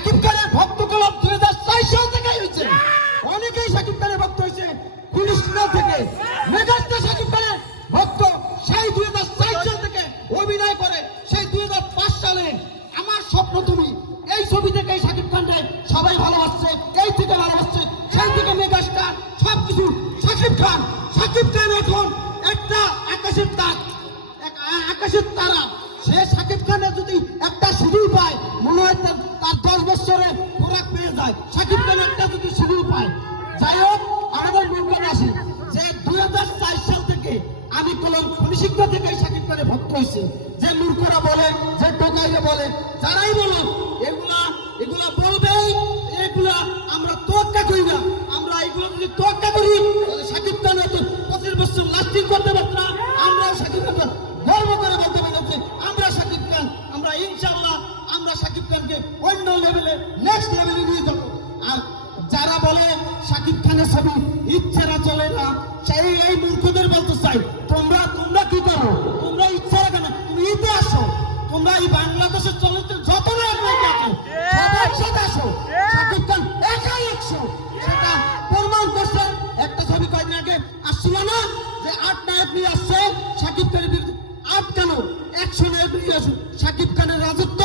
শাকিব খানের ভক্ত কলব 2004 সাল থেকে হয়েছে। অনেকেই শাকিব খানের ভক্ত হয়েছে 19 সাল থেকে। মেগাস্টার শাকিব খানের ভক্ত সেই 2004 সাল থেকে অভিনয় করে সেই 2005 সালে আমার স্বপ্ন তুমি এই ছবি থেকে শাকিব খানকে সবাই ভালোবাসছে, এই থেকে ভালোবাসছে, সেই থেকে মেগাস্টার সবকিছু শাকিব খান। শাকিব খান এখন একটা আকাশের তারা। সে শাকিব খানের যদি একটা শিডিউল পায় মনে হয় তার 10 বছরে খোরাক পেয়ে যায়। শাকিব খান একটা যদি শিডিউল পায়। যাই হোক, আমাদের মূল্য আসে যে 2004 সাল থেকে আমি কলম নিষিদ্ধ থেকে শাকিব খানের ভক্ত হয়েছে। যে মূর্খরা বলে, যে টোকাইরা বলে, যারাই বলো এগুলা বলবে, এগুলা আমরা তোয়াক্কা করি না। আমরা এগুলো যদি তোয়াক্কা করি তাহলে শাকিব খান হয়তো 25 বছর লাস্টিং করতে পারত না। আমরাও শাকিব খান গর্ব করে বলতে পারি যে আমরা শাকিব খান, আমরা ইনশাআল্লাহ আমরা শাকিব খানকে অন্য লেভেলে, নেক্সট লেভেলে নিয়ে যাবো। আর যারা বলে শাকিব খানের ছবি ইচ্ছারা চলে না, সেই এই মূর্খদের বলতে চাই, তোমরা কি করো? তোমরা ইচ্ছা রাখো না, তুমি ঈদে আসো। তোমরা এই বাংলাদেশের চলচ্চিত্র যত নায়ক আছে সবার সাথে আসো। শাকিব খান একাই 100, সেটা প্রমাণ করছে। একটা ছবি কয়েকদিন আগে আসছিল না যে 8 নায়ক নিয়ে আসছে শাকিব খানের বিরুদ্ধে। 8 কেন, 100 নায়ক নিয়ে আসুন। শাকিব খানের রাজত্ব